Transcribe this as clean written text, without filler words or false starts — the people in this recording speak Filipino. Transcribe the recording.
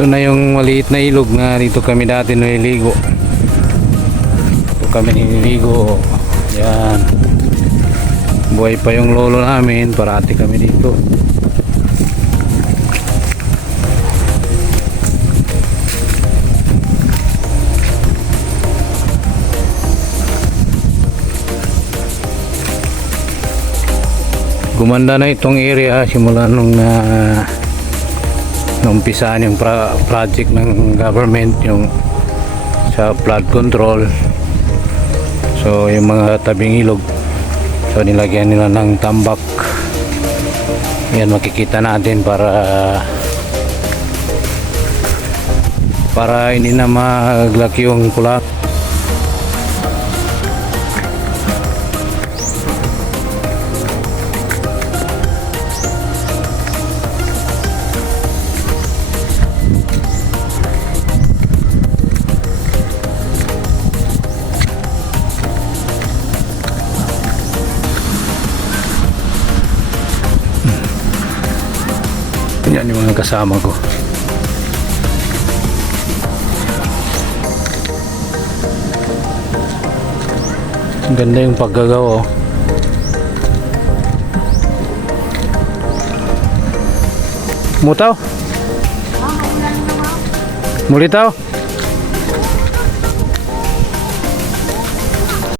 Ito na yung maliit na ilog na dito kami dati nililigo. Dito kami nililigo. Yan. Buhay pa yung lolo namin, parati kami dito. Gumanda na itong area simula nung naumpisaan yung project ng government, yung sa flood control. So yung mga tabing ilog, so nilagyan nila ng tambak. Yan, makikita natin para hindi na maglaki yung kulang. Yan yung mga kasama ko. Ang ganda yung paggagawa, oh. Mutaw? Mulitaw?